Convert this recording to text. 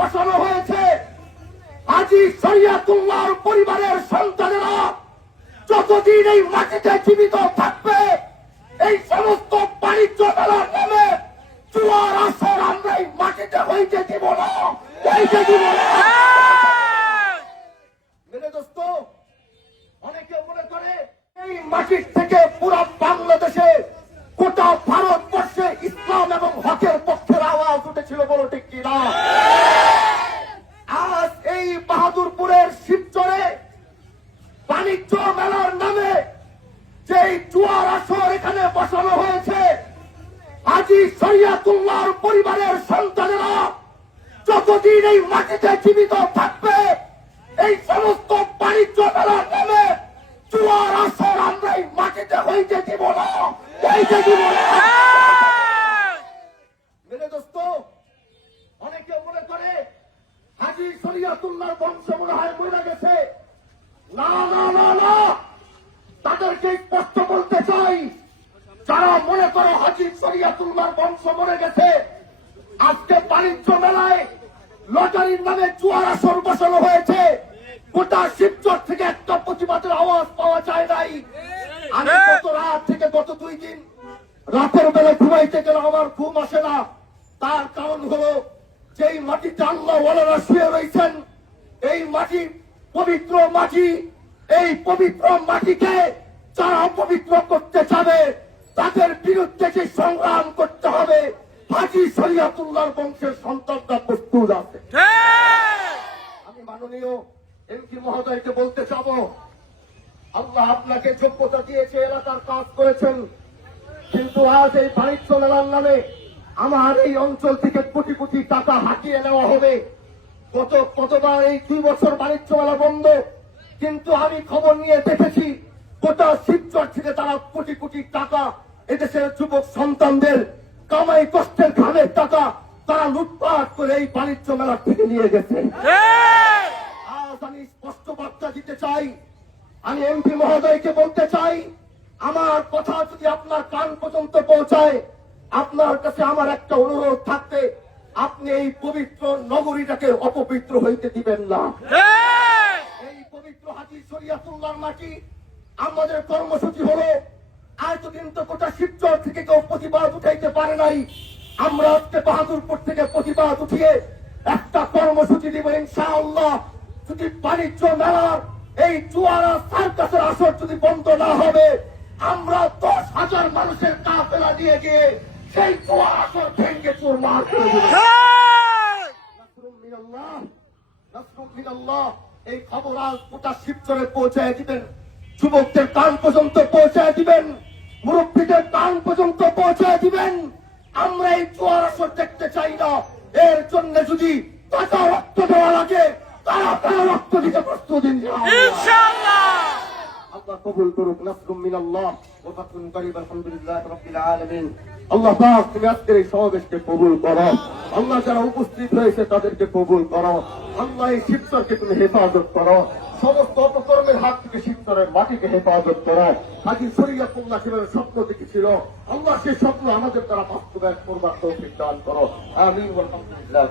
বসানো হয়েছে। হাজী শরিয়াতুল্লাহর পরিবারের সন্তানেরা যতদিন এই মাটিতে জীবিত থাকবে, এই সমস্ত বাণিজ্য মেলার নামে জুয়ার আসর আমরা এই মাটিতে হইতে দিব না, হইতে দিব না। মেরে দোস্ত, অনেকে মনে করে এই মাটির থেকে পুরো বাংলাদেশে গোটা ভারতবর্ষে ইসলাম এবং হকের পক্ষের আওয়াজ উঠেছিল, বলো ঠিক কিনা? আজ এই বাহাদুরপুরের শিবচরে বাণিজ্য মেলার নামে যে জুয়ার আসর এখানে বসানো হয়েছে, হাজী শরিয়াতুল্লাহর পরিবারের সন্তানেরা যতদিন এই মাটিতে জীবিত থাকবে, এই সমস্ত বাণিজ্য মেলার নামে জুয়ার আসর আমরা এই মাটিতে হইতে দিব না, হইতে দিব না। মেরে দোস্ত, অনেকে মনে করে হাজী শরিয়াতুল্লাহর বংশ মনে হয় মরে গেছে। না না না না, তাদেরকে স্পষ্ট বলতে চাই, যারা মনে করে হাজী শরিয়াতুল্লাহর বংশ মরে গেছে, আজকে বাণিজ্য মেলায় লটারির নামে জুয়ার আসর বসানো হয়েছে। গোটা শিবচর থেকে একটা প্রতিবাদের আওয়াজ পাওয়া যায় নাই। আমি গত রাত থেকে গত 2 দিন রাতের বেলা ঘুমাইতে গেলে আমার ঘুম আসে না। তার কারণ হলো, যেই মাটিতে আল্লাহ ওয়ালারা শুয়ে রয়েছেন, এই মাটি পবিত্র মাটি, এই পবিত্র মাটিকে যারা অপবিত্র করতে চাবে তাদের বিরুদ্ধে যে সংগ্রাম করতে হবে, হাজী শরিয়াতুল্লাহর বংশের সন্তানরা প্রস্তুত আছে। আমি মাননীয় এমপি মহোদয়কে বলতে চাব, আল্লাহ আপনাকে যোগ্যতা দিয়েছে, এলাকার কাজ করেছেন, কিন্তু আজ এই বাণিজ্য মেলার নামে আমার এই অঞ্চল থেকে কোটি কোটি টাকা হাতিয়ে নেওয়া হবে। কতবার এই 2 বছর বাণিজ্য মেলা বন্ধ, কিন্তু আমি খবর নিয়ে দেখেছি গোটা শিবচর থেকে তারা কোটি কোটি টাকা, এদেশের যুবক সন্তানদের কামাই কষ্টের ঘামের টাকা তারা লুটপাট করে এই বাণিজ্য মেলা থেকে নিয়ে গেছে। আজ আমি স্পষ্ট বার্তা দিতে চাই, আমি এমপি মহোদয়কে বলতে চাই, আমার কথা যদি আপনার কান পর্যন্ত পৌঁছায়, আপনার কাছে আমার একটা অনুরোধ থাকবে, আপনি এই পবিত্র নগরীটাকে অপবিত্র হইতে দিবেন না। এই পবিত্র হাজী শরিয়াতুল্লাহর মাটি, আমাদের কর্মসূচি হলো, এতদিন তো গোটা শিবচর থেকে কেউ প্রতিবাদ উঠাইতে পারে নাই, আমরা আজকে বাহাদুরপুর থেকে প্রতিবাদ উঠিয়ে একটা কর্মসূচি দিব ইনশাআল্লাহ। যদি বাণিজ্য মেলার এই জুয়ারা সার্কাসের আসর যদি বন্ধ না হবে, আমরা 10,000 মানুষের কাফেলা নিয়ে গিয়ে সেই জুয়ার আসর ভেঙে চুরমার করে দেব। নাসরুম মিনাল্লাহ, নাসরুম মিনাল্লাহ। এই খবর আজ গোটা শিবচরে পৌঁছায় দিবেন, যুবকদের কান পর্যন্ত পৌঁছায় দিবেন, মুরব্বীদের কান পর্যন্ত পৌঁছায় দিবেন। আমরা এই জুয়ার আসর দেখতে চাই না। এর জন্য যদি টাকা রক্ত দেওয়া লাগে, তারা রক্ত দিতে প্রস্তুত ইনশাআল্লাহ। আল্লাহ কবুল করুক। নাসরুম মিনাল্লাহ ওয়া ফাতহুন করিব। আলহামদুলিল্লাহি রাব্বিল আলামিন। আল্লাহ পাক, তুমি আজকের এই সমাবেশকে কবুল করো। আল্লাহ, যারা উপস্থিত হয়েছে তাদেরকে কবুল করো। আল্লাহ, এই শিবচরকে তুমি হেফাজত করো, সমস্ত অপকর্মের হাত থেকে শিবচরের মাটিকে হেফাজত করো। হাজী শরিয়াতুল্লাহ কিভাবে স্বপ্ন দেখেছিল, আল্লাহ সেই স্বপ্ন আমাদের দ্বারা বাস্তবায়ন করবার তৌফিক দান করো। আমিন। আলহামদুলিল্লাহ।